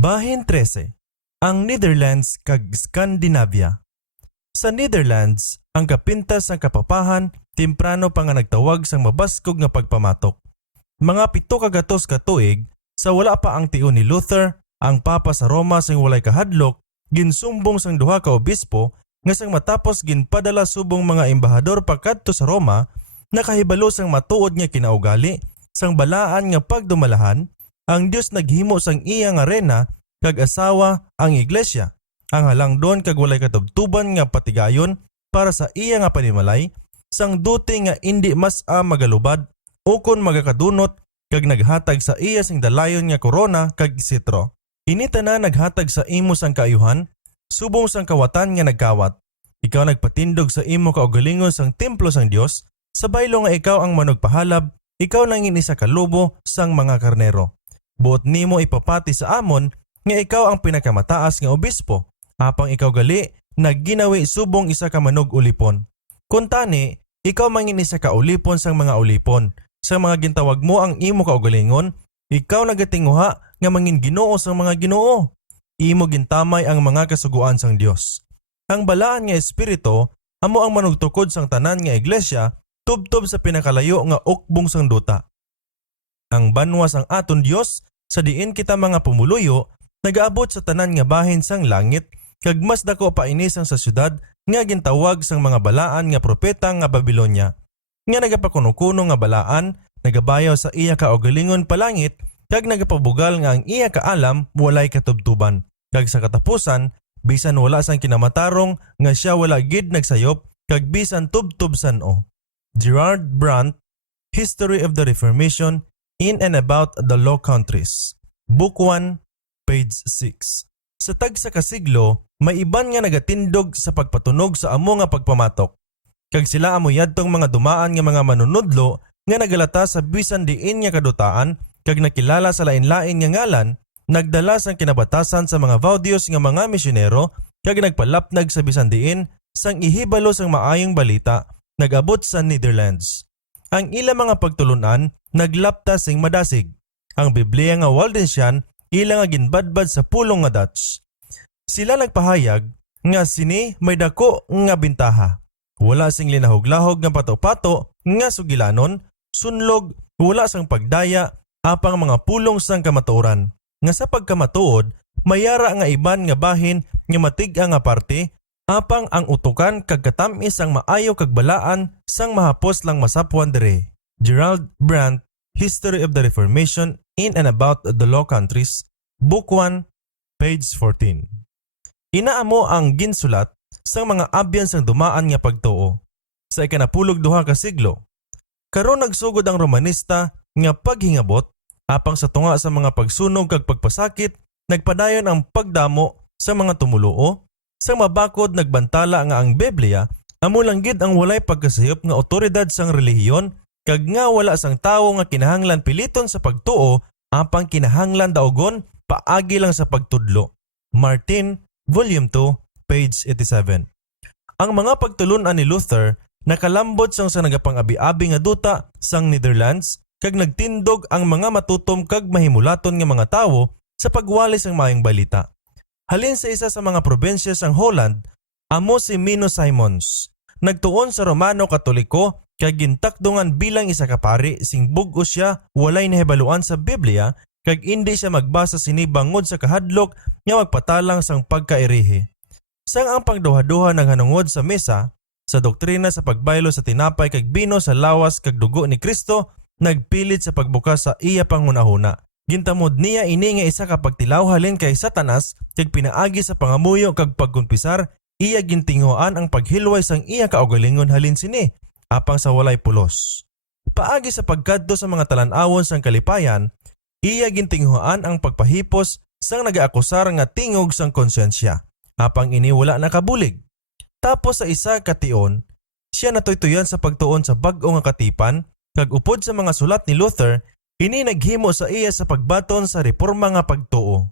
Bahin 13. Ang Netherlands kag Scandinavia. Sa Netherlands, ang kapintas ng kapapahan temprano pa nga nagtawag sang mabaskog nga pagpamatok. Mga 7 ka tuig sa wala pa ang tion ni Luther, ang papa sa Roma sing walay kahadlok, ginsumbong sang duha ka obispo nga sang matapos ginpadala subong mga embahador pakadto sa Roma, nakahibalo sang matuod nga kinaugali sang balaan nga pagdumalahan, ang Dios naghimo sang iya nga rena kag asawa ang iglesia. Ang halangdon kag walay katubtuban nga patigayon para sa iya nga panimalay, sang duti nga indi mas magalubad ukon magakadunot kag naghatag sa iya sing dalayon nga korona kag sitro. Ini tanan naghatag sa imo sang kaayuhan, subong sang kawatan nga nagkawat. Ikaw nagpatindog sa imo kaugalingon sang templo sang Dios, sa baylo nga ikaw ang manugpahalab, ikaw nangin isa ka lobo sang mga karnero. Buot nimo ipapati sa amon nga ikaw ang pinakamataas nga obispo, apang ikaw gali nagginawi subong isa ka manog ulipon. Kuntani, ikaw mangin isa ka ulipon sang mga ulipon. Sa mga gintawag mo ang imo kaugalingon, ikaw nagatinguha nga mangin Ginoo sang mga Ginoo. Imo gintamay ang mga kasuguan sang Dios. Ang balaan nga espiritu amo ang manugtukod sang tanan nga iglesia tubtob sa pinakalayo nga ukbong sang duta. Ang banwa sang aton Dios sa diin kita mga pumuluyo nagaabot sa tanan nga bahin sang langit kag mas dako pa ini sang sa syudad nga gintawag sang mga balaan nga propeta nga Babilonia. Nga nagapakuno-kuno nga balaan, nagabayaw sa iya kaugalingon palangit kag nagapabugal nga ang iya kaalam walay katubtuban. Kag sa katapusan, bisan wala sang kinamatarong nga siya wala gid nagsayop kag bisan tubtub san-o. Gerard Brandt, History of the Reformation in and about the Low Countries. Book 1, page 6. Sa tagsa ka siglo, may iban nga nagatindog sa pagpatunog sa amo nga pagpamatok. Kag sila amo yadtong mga dumaan nga mga manunudlo nga nagalata sa bisan diin nga kadutaan kag nakilala sa lain-lain nga ngalan, nagdala sang kinabatasan sa mga vaudios nga mga misyonero kag nagpalapnag sa bisan diin sang ihibalo sang maayong balita, nagabot sa Netherlands. Ang ilang mga pagtulunan naglapta sing madasig. Ang Biblia nga Waldensian ila nga ginbadbad sa pulong nga Dutch. Sila nagpahayag nga sini may dako nga bintaha. Wala sing linahog-lahog nga pato-pato nga sugilanon, sunlog, wala sang pagdaya, apang mga pulong sang kamatuoran. Nga sa pagkamatuod, mayara nga iban nga bahin nga matig-a nga parte, apang ang utukan kag katamis ang maayo kag balaan sang mahapos lang masapwan dire. Gerald Brandt, History of the Reformation in and about the Low Countries, Book 1, page 14. Inaamo ang ginsulat sang mga abyan sang dumaan nga pagtuo. Sa ikanapulog duha ka siglo, karon nagsugod ang Romanista nga paghingabot, apang sa tunga sa mga pagsunog kag pagpasakit, nagpadayon ang pagdamo sa mga tumuluo, sang mabakod nagbantala nga ang Biblia amo lang gid ang walay pagkasayop nga otoridad sang relihiyon, kag nga wala sang tawo nga kinahanglan piliton sa pagtuo, apang kinahanglan daogon paagi lang sa pagtudlo. Martin, Volume 2, page 87. Ang mga pagtulunan ni Luther nakalambot sang sa nagapang-abi-abi nga duta sang Netherlands kag nagtindog ang mga matutom kag mahimulaton nga mga tawo sa pagwali sang maayong balita. Halin sa isa sa mga probensya sang Holland, amo si Mino Simons. Nagtuon sa Romano Katoliko kag gintakdungan bilang isa ka pari sing bug-o siya walay nahibaluan sa Biblia kag indi siya magbasa sini bangod sa kahadlok nga magpatalang sang pagkairihi. Sang ang pagduha-duha naghanungod sa mesa, sa doktrina sa pagbaylo sa tinapay kag bino sa lawas kag dugo ni Kristo, nagpilit sa pagbukas sa iya pangunahuna. Gintamod niya ini nga isa ka pagtilaw halin kay Satanas kag pinaagi sa pangamuyo kag pagkumpisar, iya gintinguan ang paghilway sang iya kaugalingon halin sini, apang sa walay pulos. Paagi sa pagkadto sa mga talan-awon sang kalipayan, iya gintinguan ang pagpahipos sang nagaakusar nga tingog sang konsyensya, apang ini wala nakabulig. Tapos sa isa kation, siya natuytuyan sa pagtuon sa bag-o nga katipan, kag upod sa mga sulat ni Luther, ini naghimo sa iya sa pagbaton sa reforma nga pagtuo.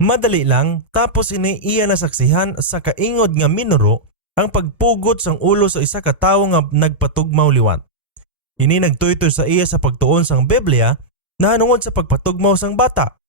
Madali lang, tapos ini iya nasaksihan sa kaingod nga minuro ang pagpugot sang ulo sa isa ka tawo nga nagpatugmaw liwat. Ini nagtuytoy sa iya sa pagtuon sang Biblia nahanungod sa pagpatugmaw sang bata.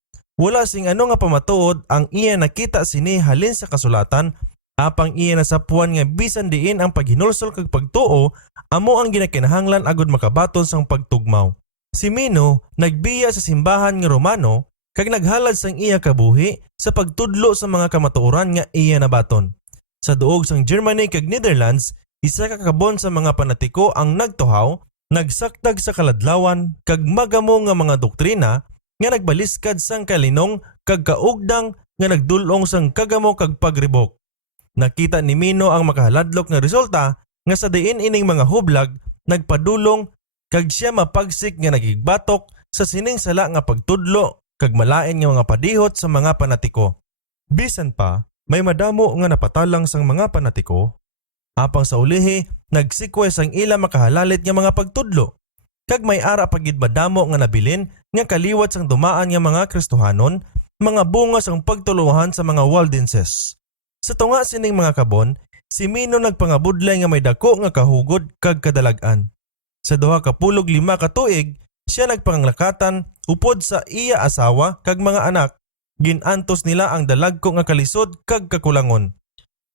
Wala sing ano nga pamatuod ang iya nakita sini halin sa kasulatan, apang iya nasapuan nga bisan diin ang paghinulsol kag pagtuo amo ang ginakinahanglan agud makabaton sang pagtugmaw. Si Mino nagbiya sa simbahan nga Romano kag naghalad sang iya kabuhi sa pagtudlo sa mga kamatuoran nga iya nabaton. Sa duog sang Germany kag Netherlands, isa ka kabon sa mga panatiko ang nagtuhaw, nagsaktag sa kaladlawan kag magamo nga mga doktrina nga nagbaliskad sang kalinong kag kaugdang nga nagdulong sang kagamo kag pagribok. Nakita ni Mino ang makahaladlok nga resulta nga sa diin ining mga hublag nagpadulong kag siya mapagsik nga nagigbatok sa sining sala nga pagtudlo kag malain nga mga padihot sa mga panatiko. Bisan pa, may madamo nga napatalang sang mga panatiko, apang sa ulihi nagsikwe sang ila makahalalit nga mga pagtudlo. Kag may ara pagid madamo nga nabilin nga kaliwat sang dumaan nga mga Kristohanon, mga bunga sang pagtuluhan sa mga Waldenses. Sa tunga sining mga kabon, si Mino nagpangabudlay nga may dako nga kahugod kag kadalag-an. Sa 215 ka tuig, siya nagpanglakatan upod sa iya asawa kag mga anak. Ginantos nila ang dalagko nga kalisod kag kakulangon.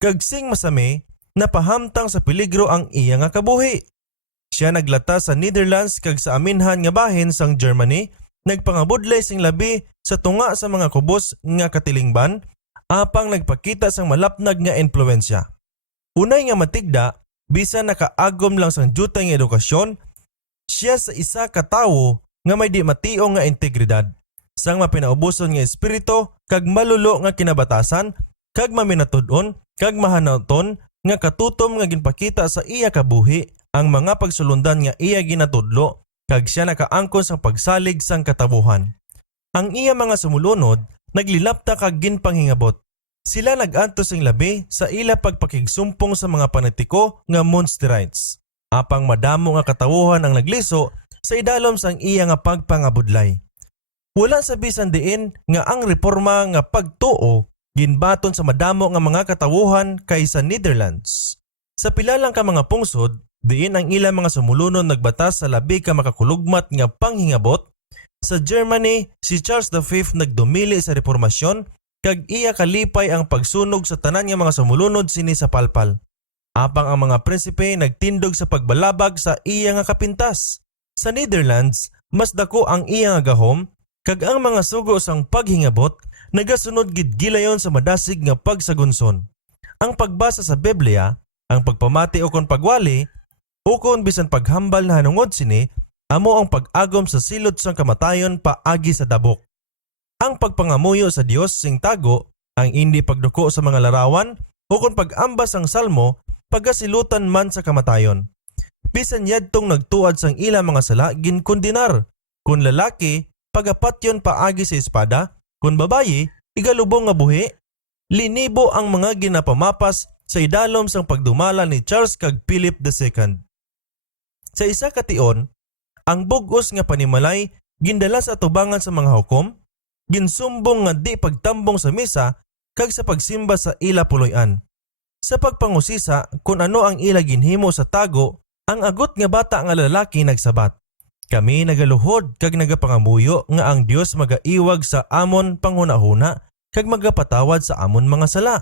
Kag sing masami, napahamtang sa peligro ang iya nga kabuhi. Siya naglata sa Netherlands kag sa aminhan nga bahin sang Germany, nagpangabudlay sing labi sa tunga sa mga kubos nga katilingban, apang nagpakita sang malapnag nga impluwensya. Unay nga matigda, bisan nakaagom lang sang jutay nga edukasyon, siya sa isa ka tawo nga may di mationg nga integridad, sang mapinaubuson nga espiritu kag malulo nga kinabatasan, kag maminatud-on kag mahanauton nga katutom nga ginpakita sa iya kabuhi ang mga pagsulundan nga iya ginatudlo kag siya nakaangkon sa pagsalig sang katabuhan. Ang iya mga sumulunod naglilapta kag ginpanghingabot. Sila nagantos sing labi sa ila pagpakigsumpong sa mga panetiko nga Munsterites. Apang madamo nga katawuhan ang nagliso sa idalom sang iya nga pagpangabudlay. Wala sa bisan diin nga ang reforma nga pagtuo ginbaton sa madamo nga mga katawuhan kaysa Netherlands. Sa pilalang ka mga pungsod, diin ang ilang mga sumulunod nagbatas sa labi ka makakulugmat nga panghingabot. Sa Germany, si Charles V nagdumili sa reformasyon kag iya kalipay ang pagsunog sa tanan nga mga sumulunod sini sa palpal. Apang ang mga prinsipe nagtindog sa pagbalabag sa iya nga kapintas. Sa Netherlands, mas dako ang iya nga gahom kag ang mga sugo sang paghingabot nagasunod gid gilayon sa madasig nga pagsagunson. Ang pagbasa sa Biblia, ang pagpamati o kon pagwali, o kon bisan paghambal na hanungod sini, amo ang pag-agom sa silot sang kamatayon paagi sa dabok. Ang pagpangamuyo sa Dios sing tago, ang hindi pagduko sa mga larawan, o kon pag-ambas ang salmo, pagasilutan man sa kamatayon. Bisan yadtong nagtuad sang ila mga sala ginkondenar. Kung lalaki, pagapatyon paagi sa espada, kung babayi, igalubong nga buhi. Linibo ang mga ginapamapas sa idalom sang pagdumala ni Charles kag Philip II. Sa isa ka tion, ang bug-os nga panimalay gindala sa atubangan sa mga hukom, ginsumbong nga di pagtambong sa misa kag sa pagsimba sa ila puloy-an. Sa pagpangusisa kung ano ang ila ginhimo sa tago, ang agot nga bata nga lalaki nagsabat. Kami nagaluhod kag nagapangamuyo nga ang Dios magaiwag sa amon panghunahuna kag magapatawad sa amon mga sala.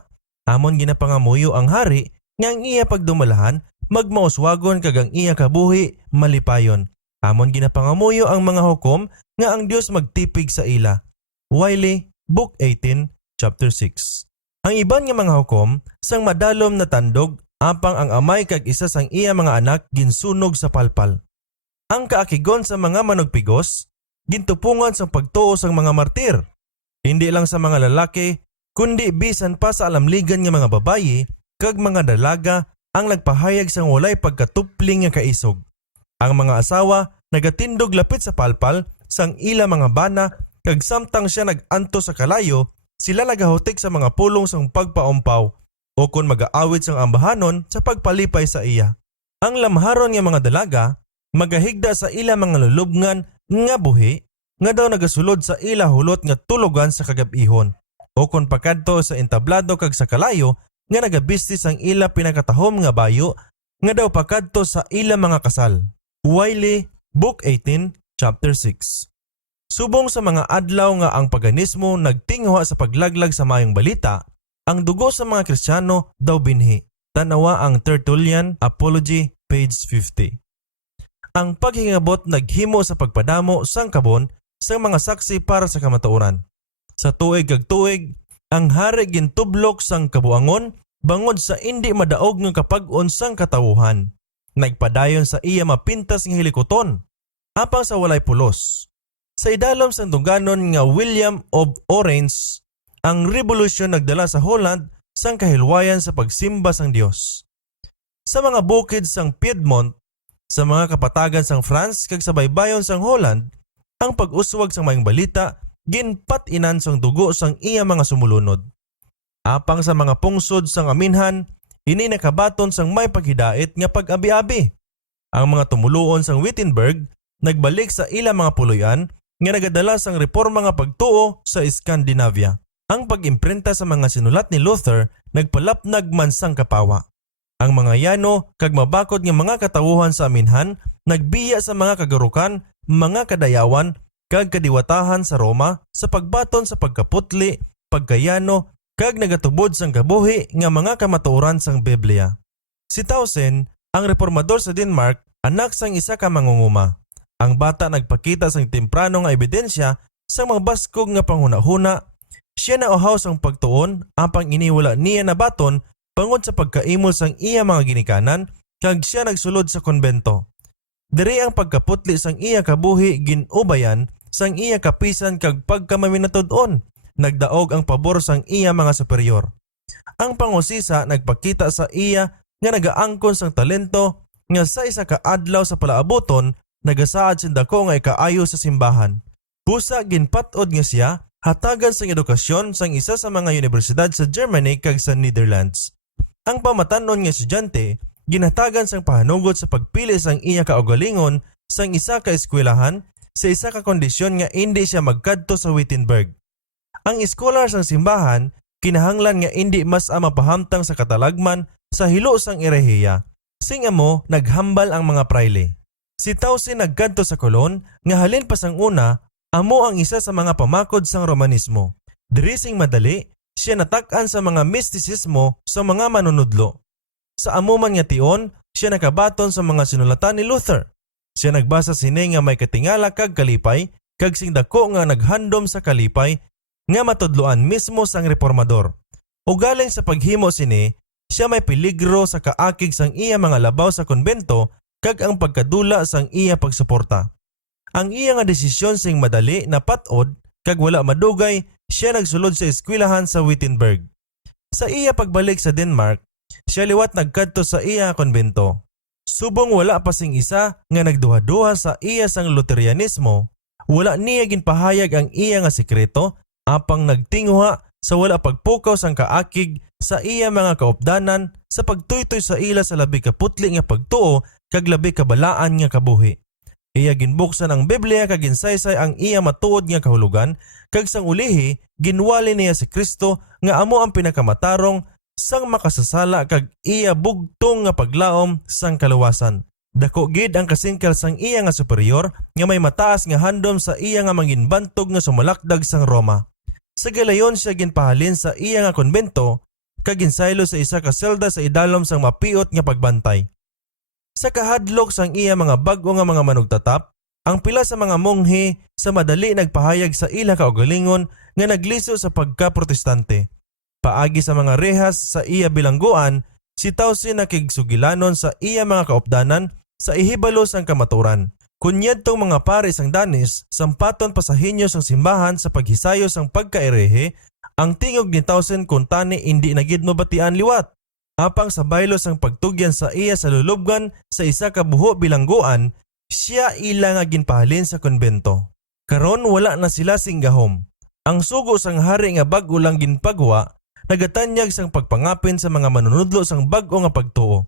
Amon ginapangamuyo ang hari nga ang iya pagdumalahan magmauswagon kag ang iya kabuhi malipayon. Amon ginapangamuyo ang mga hukom nga ang Dios magtipig sa ila. Wiley, Book 18, Chapter 6. Ang iban nga mga hukom sang madalom na tandog apang ang amay kag isa sang iya mga anak ginsunog sa palpal. Ang kaakigon sa mga manugpigos gintupungan sa pagtuo sang mga martir. Hindi lang sa mga lalaki kundi bisan pa sa alamligan nga mga babayi kag mga dalaga ang nagpahayag sang walay pagkatupling nga kaisog. Ang mga asawa nagatindog lapit sa palpal sang ila mga bana kag samtang siya naganto sa kalayo, sila nagahutik sa mga pulong sang pagpaumpaw o kung mag-aawit sang ambahanon sa pagpalipay sa iya. Ang lamharon nga mga dalaga magahigda sa ila mga lulubngan nga buhi nga daw nagasulod sa ila hulot nga tulogan sa kagab-ihon o kung pakadto sa entablado kag sa kalayo nga nagabistis ang ila pinakatahom nga bayo nga daw pakadto sa ila mga kasal. Wiley, Book 18, Chapter 6. Subong sa mga adlaw nga ang paganismo nagtinguha sa paglaglag sa maayong balita, ang dugo sa mga Kristiyano daw binhi. Tanawa ang Tertullian Apology, page 50. Ang paghingabot naghimo sa pagpadamo sang kabon sa mga saksi para sa kamatuoran. Sa tuig kag tuig, ang hari gintublok sang kabuangon bangod sa indi madaog nga kapag-on sang katawuhan. Nagpadayon sa iya mapintas nga hilikoton, apang sa walay pulos. Sa idalom sang tungganon nga William of Orange, ang revolusyon nagdala sa Holland sang kahilwayan sa pagsimba sang Dios. Sa mga bukid sang Piedmont, sa mga kapatagan sang France kag sa baybayon sang Holland, ang pag-uswag sang maayong balita ginpat-inan sang dugo sang iya mga sumulunod. Apang sa mga pungsod sang aminhan, ini nakabaton sang may paghidait nga pag-abi-abi. Ang mga tumuluon sang Wittenberg nagbalik sa ilang mga puloy-an nga nagadala sang reforma nga pagtuo sa Scandinavia. Ang pag-imprinta sa mga sinulat ni Luther nagpalapnag man sang kapawa. Ang mga yano kag mabakod nga mga katawuhan sa aminhan nagbiya sa mga kagarukan, mga kadayawan kag kadiwatahan sa Roma sa pagbaton sa pagkaputli, pagkayano kag nagatubod sang kabuhi nga mga kamatuoran sang Biblia. Si Tausen, ang reformador sa Denmark, anak sang isa ka mangunguma. Ang bata nagpakita sang temprano nga ebidensya sa mga baskog nga panghuna-huna. Siya na uhaw sang pagtuon apang iniwala niya na baton bangod sa pagkaimol sang iya mga ginikanan kag siya nagsulod sa konbento. Diri ang pagkaputli sang iya kabuhi ginubayan sang iya kapisan kag pagkamaminatud-on. Nagdaog ang pabor sang iya mga superior. Ang pangusisa nagpakita sa iya nga nagaangkon sang talento nga sa isa ka adlaw sa palaaboton nagasaad sindako nga ikaayo sa simbahan. Busa ginpatod nga siya hatagan sang edukasyon sang isa sa mga universidad sa Germany kag sa Netherlands. Ang pamatanon nga estudyante ginhatagan sang pahanugot sa pagpili sang iya kaugalingon sang isa ka eskwelahan sa isa ka kondisyon nga hindi siya magkadto sa Wittenberg. Ang scholar sang simbahan kinahanglan nga indi mas mapahamtang sa katalagman sa hilo sang erehiya. Sing amo naghambal ang mga praile. Si Tausen nagkadto sa Cologne nga halin pa sang una amo ang isa sa mga pamakod sang Romanismo. Diri sing madali siya natak-an sa mga mistisismo sa mga manunudlo. Sa amo man nga tion, siya nakabaton sa mga sinulatan ni Luther. Siya nagbasa sini nga may katingala kag kalipay kag sing dako nga naghandom sa kalipay nga matudloan mismo sang reformador. O galing sa paghimo sini, siya may peligro sa kaakig sang iya mga labaw sa konbento kag ang pagkadula sang iya pagsuporta. Ang iya nga desisyon sing madali na patod kag wala madugay, siya nagsulod sa eskwelahan sa Wittenberg. Sa iya pagbalik sa Denmark, siya liwat nagkadto sa iya konbento. Subong wala pa sing isa nga nagduha-duha sa iya sang Lutheranismo, wala niya ginpahayag ang iya nga sekreto apang nagtinguha sa wala pagpukaw sang kaakig sa iya mga kaupdanan sa pagtuytoy sa ila sa labi ka putli nga pagtuo kag labi ka balaan nga kabuhi. Iya ginbuksan ang Biblia kag ginsaysay ang iya matuod nga kahulugan kag sang ulihi ginwali niya si Kristo nga amo ang pinakamatarong sang makasasala kag iya bugtong nga paglaom sang kaluwasan. Dako gid ang kasingkal sang iya nga superior nga may mataas nga handom sa iya nga manginbantog nga sumalakdag sang Roma. Sa galayon siya ginpahalin sa iya nga konbento kag ginsaylo sa isa ka selda sa idalom sang mapiot nga pagbantay. Sa kahadlok sang iya mga bag-o nga mga manugtatap, ang pila sa mga monghe sa madali nagpahayag sa ila kaugalingon nga nagliso sa pagka-protestante. Paagi sa mga rehas sa iya bilangguan, si Tausen nakigsugilanon sa iya mga kaupdanan sa ihibalo sang kamaturan. Kunyad tong mga pare sang Danis, sampaton pa sa hinyo sang simbahan sa paghisayo sang pagkaerehe, ang tingog ni Tausen kung tani hindi nagid mabatian liwat. Apang sa baylo sang pagtugyan sa iya sa lulubgan sa isa ka buho bilangguan, siya ila nga ginpahalin sa konbento. Karon wala na sila sing gahom. Ang sugo sang hari nga bag-o lang ginpagwa, nagatanyag sang pagpangapin sa mga manunudlo sang bag-o nga pagtuo.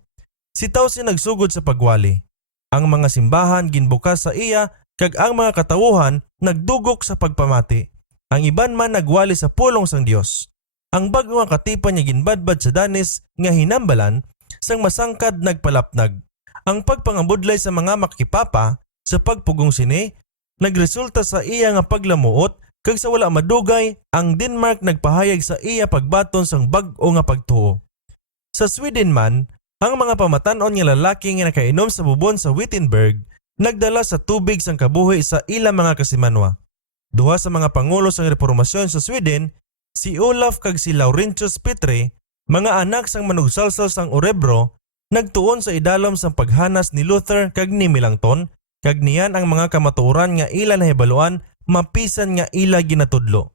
Si Tausen nagsugod sa pagwali. Ang mga simbahan ginbukas sa iya kag ang mga katawuhan nagdugok sa pagpamati. Ang iban man nagwali sa pulong sang Dios. Ang bag-o nga katipan niya ginbadbad sa Danis nga hinambalan sang masangkad nagpalapnag. Ang pagpangabudlay sa mga makipapa sa pagpugong sini nagresulta sa iya nga paglamuot kag sa wala madugay ang Denmark nagpahayag sa iya pagbaton sang bag-o nga pagtuo. Sa Sweden man, ang mga pamatan-on nga lalaki nga nakainom sa bubon sa Wittenberg nagdala sa tubig sang kabuhi sa ilang mga kasimanwa. Duha sa mga pangulo sang reformasyon sa Sweden, si Olaf kag si Laurentius Petri, mga anak sang manugsalsal sang Orebro, nagtuon sa idalom sang paghanas ni Luther kag ni Melanchthon, kag niyan ang mga kamatuoran nga ila nahibaluan mapisan nga ila ginatudlo.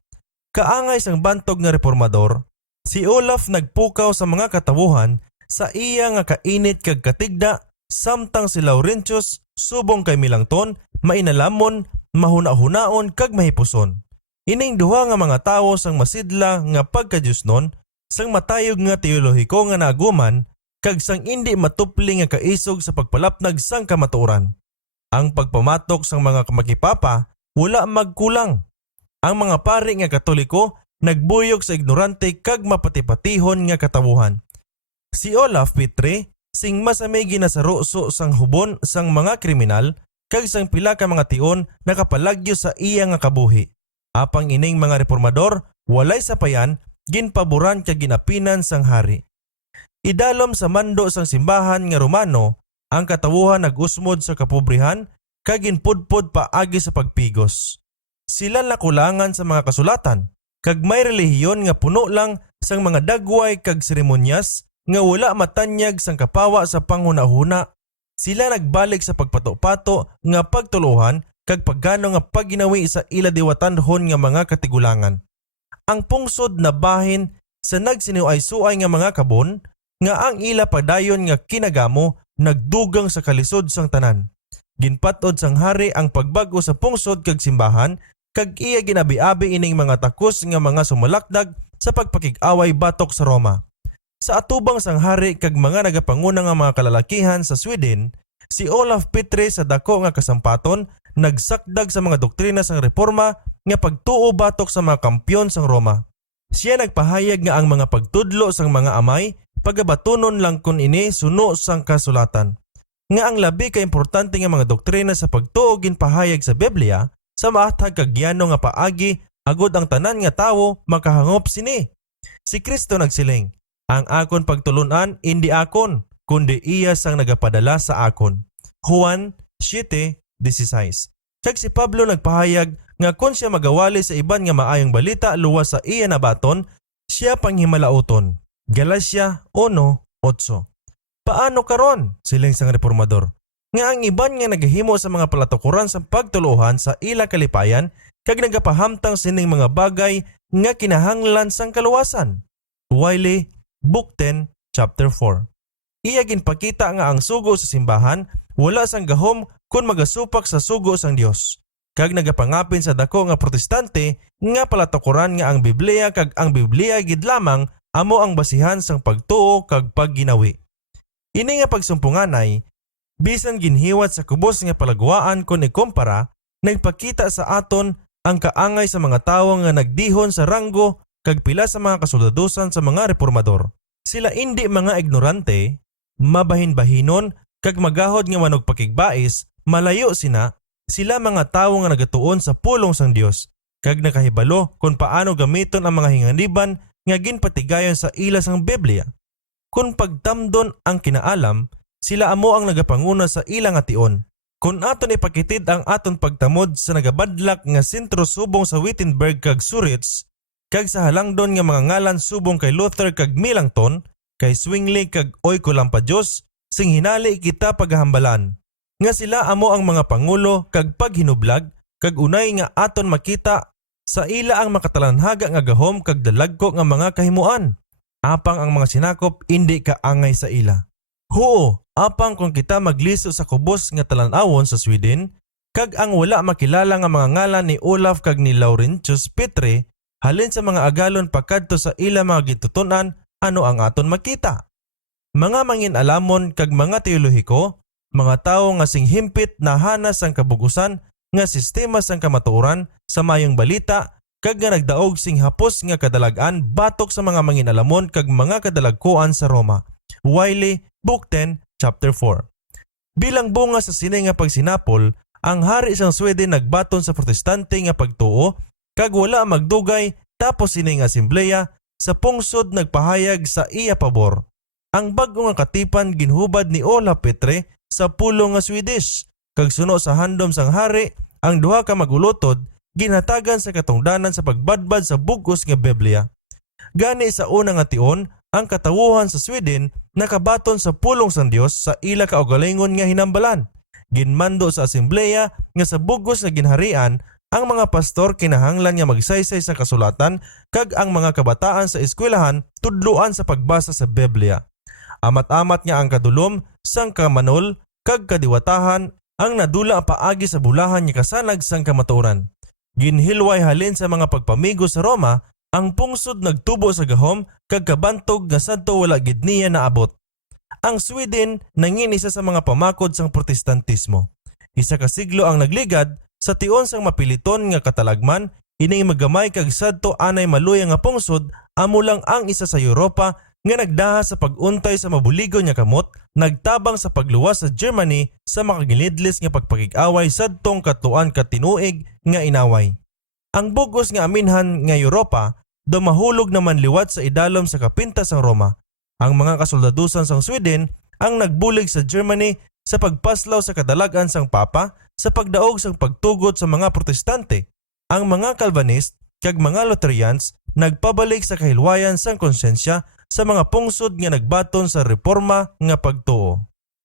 Kaangay sang bantog nga reformador, si Olaf nagpukaw sa mga katawuhan sa iya nga kainit kag katigda, samtang si Laurentius subong kay Melanchthon mainalamon, mahuna-hunaon kag mahipuson. Ining duha nga mga tawo sang masidla nga pagkadyusnon, sang matayog nga teolohiko nga naaguman, kag sang indi matupli nga kaisog sa pagpalapnag sang kamatuoran. Ang pagpamatok sang mga makipapa wala magkulang. Ang mga pari nga Katoliko nagbuyog sa ignorante kag mapatipatihon nga katawuhan. Si Olaf Petri sing masamay ginasaruso sang hubon sang mga kriminal kag sang pila ka mga tion nakapalagyo sa iya nga kabuhi. Apang ining mga reformador walay sapayan, ginpaboran kag ginapinan sang hari. Idalom sa mando sang simbahan nga Romano, ang katawuhan nagusmod sa kapobrihan kag ginpudpod paagi sa pagpigos. Sila nakulangan sa mga kasulatan kag may relihiyon nga puno lang sang mga dagway kag seremonyas nga wala matanyag sang kapawa sa panghuna-huna. Sila nagbalik sa pagpato-pato nga pagtuluhan kag paggano nga pagginawi sa ila diwatanhon nga mga katigulangan. Ang pungsod na bahin sa nagsiniuay-suay nga mga kabon nga ang ila padayon nga kinagamo nagdugang sa kalisod sang tanan. Ginpatod sang hari ang pagbago sa pungsod kag simbahan kag iya ginabi-abi ining mga takos nga mga sumalakdag sa pagpakig-away batok sa Roma. Sa atubang sang hari kag mga nagapanguna nga mga kalalakihan sa Sweden, si Olaf Petri sa dako nga kasampaton nagsakdag sa mga doktrina sang reforma nga pagtuo batok sa mga kampyon sang Roma. Siya nagpahayag nga ang mga pagtudlo sang mga amay pagabatunon lang kun ini suno sang kasulatan. Nga ang labi ka importante nga mga doktrina sa pagtuo ginpahayag sa Biblia sa maatag kag yano nga paagi agod ang tanan nga tawo makahangop sini. Si Kristo nagsiling, ang akon pagtulunan indi akon kundi iya sang nagapadala sa akon. Juan 7:16. Kag si Pablo nagpahayag nga kung siya magawali sa iban nga maayong balita luwas sa iya nabaton, siya panghimalauton. Galacia 1:8. Paano karon? Siling sang reformador. Nga ang iban nga naghimo sa mga palatukuran sa pagtuluhan sa ila kalipayan kag nagapahamtang sining mga bagay nga kinahanglan sang kaluwasan. Wiley, Book 10, Chapter 4. Iya ginpakita nga ang sugo sa simbahan wala sang gahom kun magasupak sa sugo sang Dios. Kag nagapangapin sa dako nga protestante nga palatukuran nga ang Biblia kag ang Biblia gid lamang amo ang basihan sang pagtuo kag pagginawi. Ini nga pagsumpunganay, bisan ginhiwat sa kubos nga palagwaan kun ikumpara, nagpakita sa aton ang kaangay sa mga tawo nga nagdihon sa ranggo kag pila sa mga kasuldadusan sa mga reformador. Sila indi mga ignorante, mabahin-bahinon kag magahod nga manog pakigbais, malayo sila mga tawo nga nagatuon sa pulong sang Dios kag nakahibalo kung paano gamiton ang mga hinganiban nga ginpatigayon sa ila sang Biblia. Kung pagtamdon ang kinaalam, sila amo ang nagapanguna sa ilang ation. Kung aton ipakitid ang aton pagtamod sa nagabadlak nga sentro subong sa Wittenberg kag Zurich, kag sa halangdon nga mga ngalan subong kay Luther kag Melanchthon, kay Zwingli kag Oikolampadiyos, sing hinali kita paghambalan. Nga sila amo ang mga pangulo kag paghinublag, kag unay nga aton makita sa ila ang makatalanhaga nga gahom kag dalagko nga mga kahimuan. Apang ang mga sinakop indi kaangay sa ila. Huo, apang kung kita magliso sa kubos nga talan-awon sa Sweden, kag ang wala makilala nga mga ngalan ni Olaf kag ni Laurentius Petri, halin sa mga agalon pakadto sa ila mga gitutunan, ano ang aton makita? Mga mangin-alamon kag mga teolohiko, mga tawo nga sing himpit na hanas sang kabugusan nga sistema sang kamatuoran sa mayong balita kag nga nagdaog sing hapos nga kadalagan batok sa mga mangin-alamon kag mga kadalagkuan sa Roma. Wiley, Book 10, Chapter 4. Bilang bunga sa sini nga pagsinapol, ang hari sang Sweden nagbaton sa protestante nga pagtuo kag wala magdugay tapos ining asembleya sa pungsod nagpahayag sa iya pabor. Ang bag-o nga katipan ginhubad ni Ola Petre sa pulong nga Swedish kag suno sa handom sang hari ang duha ka magulotod ginhatagan sa katungdanan sa pagbadbad sa bug-os nga Biblia. Gani sa una nga tion, ang katawuhan sa Sweden nakabaton sa pulong sang Dios sa ila kaugalingon nga hinambalan. Ginmando sa asembleya nga sa bug-os nga ginharian ang mga pastor kinahanglan nga magsaysay sa kasulatan kag ang mga kabataan sa eskwelahan tudloan sa pagbasa sa Biblia. Amat-amat nga ang kadulom sang kamanol kag kadiwatahan ang nadula paagi sa bulahan nga kasanag sang kamatuoran. Ginhilway halin sa mga pagpamigo sa Roma, ang pungsod nagtubo sa gahom kag kabantog nga sadto wala gid niya naabot. Ang Sweden nangin isa sa mga pamakod sang protestantismo. Isa ka siglo ang nagligad sa tion sang mapiliton nga katalagman ining magamay kag sadto anay maluyang nga pungsod amo lang ang isa sa Europa nga nagdaha sa pag-untay sa mabuligon nga kamot, nagtabang sa pagluwas sa Germany sa makagilidlis nga pagpakig-away sadtong katuan katinuig nga inaway. Ang bugos nga aminhan nga Europa dumahulog naman liwat sa idalom sa kapintas sang Roma. Ang mga kasoldadusan sang Sweden ang nagbulig sa Germany sa pagpaslaw sa kadalagan sang Papa sa pagdaog sang pagtugot sa mga Protestante. Ang mga Calvinist kag mga Lutherans nagpabalik sa kahilwayan sang konsensya sa mga pungsod nga nagbaton sa reforma nga pagtuo.